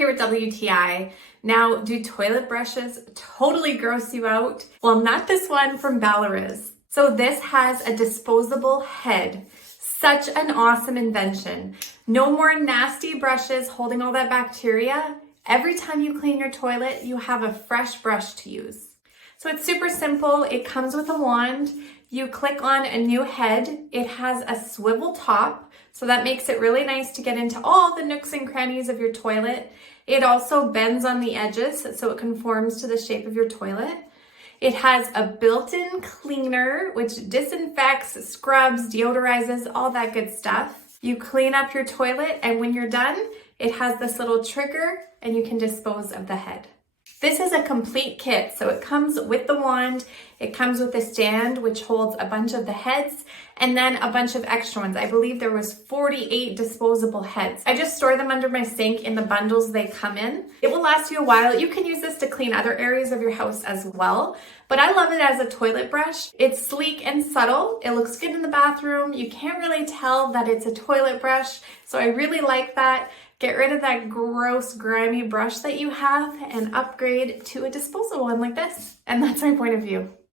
here with WTI. Now, do toilet brushes totally gross you out? Well, not this one from BALORIZ. So this has a disposable head. Such an awesome invention. No more nasty brushes holding all that bacteria. Every time you clean your toilet, you have a fresh brush to use. So it's super simple. It comes with a wand. You click on a new head. It has a swivel top, so that makes it really nice to get into all the nooks and crannies of your toilet. It also bends on the edges, so it conforms to the shape of your toilet. It has a built-in cleaner, which disinfects, scrubs, deodorizes, all that good stuff. You clean up your toilet, and when you're done, it has this little trigger, and you can dispose of the head. This is a complete kit, so it comes with the wand, it comes with a stand which holds a bunch of the heads, and then a bunch of extra ones. I believe there was 48 disposable heads. I just store them under my sink in the bundles they come in. It will last you a while. You can use this to clean other areas of your house as well, but I love it as a toilet brush. It's sleek and subtle. It looks good in the bathroom. You can't really tell that it's a toilet brush, so I really like that. Get rid of that gross, grimy brush that you have and upgrade to a disposable one like this. And that's my point of view.